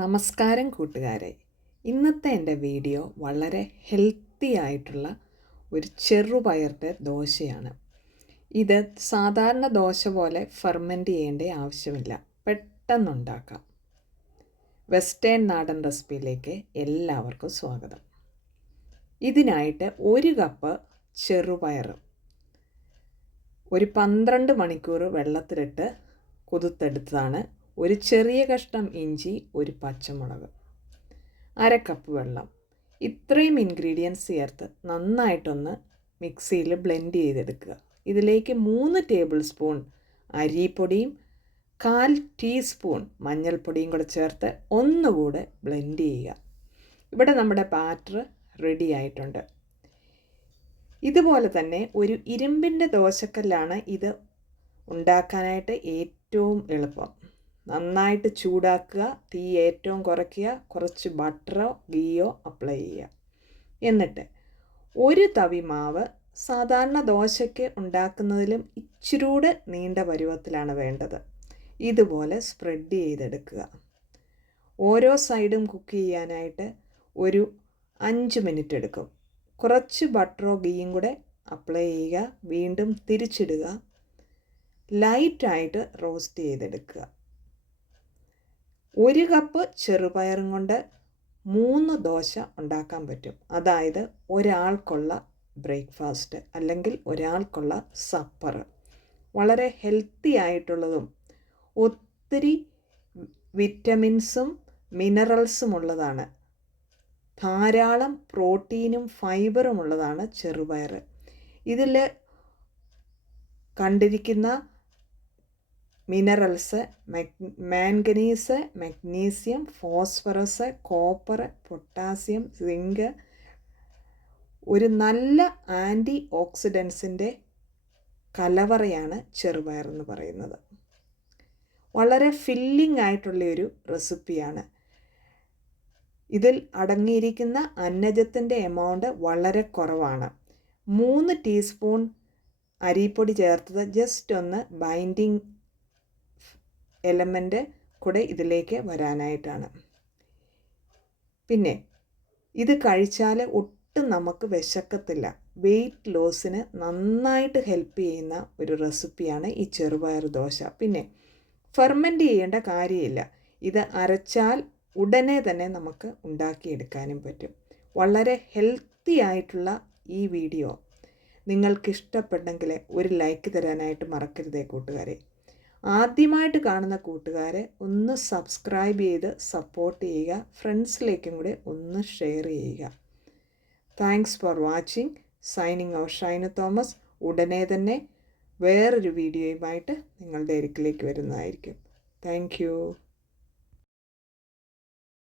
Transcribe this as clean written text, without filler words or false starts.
നമസ്കാരം കൂട്ടുകാരെ. ഇന്നത്തെ എൻ്റെ വീഡിയോ വളരെ ഹെൽത്തി ആയിട്ടുള്ള ഒരു ചെറുപയറിൻ്റെ ദോശയാണ്. ഇത് സാധാരണ ദോശ പോലെ ഫെർമെൻറ്റ് ചെയ്യേണ്ട ആവശ്യമില്ല, പെട്ടെന്നുണ്ടാക്കാം. വെസ്റ്റേൺ നാടൻ റെസിപ്പിയിലേക്ക് എല്ലാവർക്കും സ്വാഗതം. ഇതിനായിട്ട് 1 കപ്പ് ചെറുപയർ ഒരു 12 മണിക്കൂർ വെള്ളത്തിലിട്ട് കുതിർത്തെടുത്തതാണ്. ഒരു ചെറിയ കഷ്ണം ഇഞ്ചി, ഒരു പച്ചമുളക്, 1/2 കപ്പ് വെള്ളം. ഇത്രയും ഇൻഗ്രീഡിയൻസ് ചേർത്ത് നന്നായിട്ടൊന്ന് മിക്സിയിൽ ബ്ലെൻഡ് ചെയ്തെടുക്കുക. ഇതിലേക്ക് 3 ടേബിൾ സ്പൂൺ അരിപ്പൊടിയും 1/4 ടീസ്പൂൺ മഞ്ഞൾപ്പൊടിയും കൂടെ ചേർത്ത് ഒന്നുകൂടെ ബ്ലെൻഡ് ചെയ്യുക. ഇവിടെ നമ്മുടെ ബാറ്റർ റെഡി ആയിട്ടുണ്ട്. ഇതുപോലെ തന്നെ ഒരു ഇരുമ്പിൻ്റെ ദോശക്കല്ലാണ് ഇത് ഉണ്ടാക്കാനായിട്ട് ഏറ്റവും എളുപ്പം. നന്നായിട്ട് ചൂടാക്കുക, തീ ഏറ്റവും കുറയ്ക്കുക, കുറച്ച് ബട്ടറോ ഗീയോ അപ്ലൈ ചെയ്യുക. എന്നിട്ട് ഒരു തവി മാവ് സാധാരണ ദോശയ്ക്ക് ഉണ്ടാക്കുന്നതിലും ഇച്ചിരൂടെ നീണ്ട പരുവത്തിലാണ് വേണ്ടത്. ഇതുപോലെ സ്പ്രെഡ് ചെയ്തെടുക്കുക. ഓരോ സൈഡും കുക്ക് ചെയ്യാനായിട്ട് ഒരു 5 മിനിറ്റ് എടുക്കും. കുറച്ച് ബട്ടറോ ഗീയും കൂടെ അപ്ലൈ ചെയ്യുക. വീണ്ടും തിരിച്ചിടുക. ലൈറ്റായിട്ട് റോസ്റ്റ് ചെയ്തെടുക്കുക. 1 കപ്പ് ചെറുപയറും കൊണ്ട് 3 ദോശ ഉണ്ടാക്കാൻ പറ്റും. അതായത് ഒരാൾക്കുള്ള ബ്രേക്ക്ഫാസ്റ്റ് അല്ലെങ്കിൽ ഒരാൾക്കുള്ള സപ്പർ. വളരെ ഹെൽത്തി ആയിട്ടുള്ളതും ഒത്തിരി വിറ്റമിൻസും മിനറൽസും ഉള്ളതാണ്. ധാരാളം പ്രോട്ടീനും ഫൈബറും ഉള്ളതാണ് ചെറുപയർ. ഇതിൽ കണ്ടിരിക്കുന്ന minerals manganese, magnesium, phosphorus, copper, potassium, zinc, ഒരു നല്ല ആൻറ്റി ഓക്സിഡൻസിൻ്റെ കലവറയാണ് ചെറുപയർ എന്ന് പറയുന്നത്. വളരെ ഫില്ലിംഗ് ആയിട്ടുള്ളൊരു റെസിപ്പിയാണ്. ഇതിൽ അടങ്ങിയിരിക്കുന്ന അന്നജത്തിൻ്റെ എമൗണ്ട് വളരെ കുറവാണ്. 3 ടീസ്പൂൺ അരിപ്പൊടി ചേർത്തത് ജസ്റ്റ് ഒന്ന് ബൈൻഡിങ് എലമെൻ്റ് കൂടെ ഇതിലേക്ക് വരാനായിട്ടാണ്. പിന്നെ ഇത് കഴിച്ചാൽ ഒട്ടും നമുക്ക് വിശക്കത്തില്ല. വെയിറ്റ് ലോസിന് നന്നായിട്ട് ഹെൽപ്പ് ചെയ്യുന്ന ഒരു റെസിപ്പിയാണ് ഈ ചെറുപയർ ദോശ. പിന്നെ ഫെർമെൻറ്റ് ചെയ്യേണ്ട കാര്യമില്ല. ഇത് അരച്ചാൽ ഉടനെ തന്നെ നമുക്ക് ഉണ്ടാക്കിയെടുക്കാനും പറ്റും. വളരെ ഹെൽത്തി ആയിട്ടുള്ള ഈ വീഡിയോ നിങ്ങൾക്കിഷ്ടപ്പെട്ടെങ്കിൽ ഒരു ലൈക്ക് തരാനായിട്ട് മറക്കരുതേ കൂട്ടുകാരെ. ആദ്യമായിട്ട് കാണുന്ന കൂട്ടുകാരെ ഒന്ന് സബ്സ്ക്രൈബ് ചെയ്ത് സപ്പോർട്ട് ചെയ്യുക. ഫ്രണ്ട്സിലേക്കും കൂടെ ഒന്ന് ഷെയർ ചെയ്യുക. Thanks for watching. Signing off Shaina Thomas. ഉടനെ തന്നെ വേറൊരു വീഡിയോയുമായിട്ട് നിങ്ങളുടെ അരികിലേക്ക് വരുന്നതായിരിക്കും. Thank you.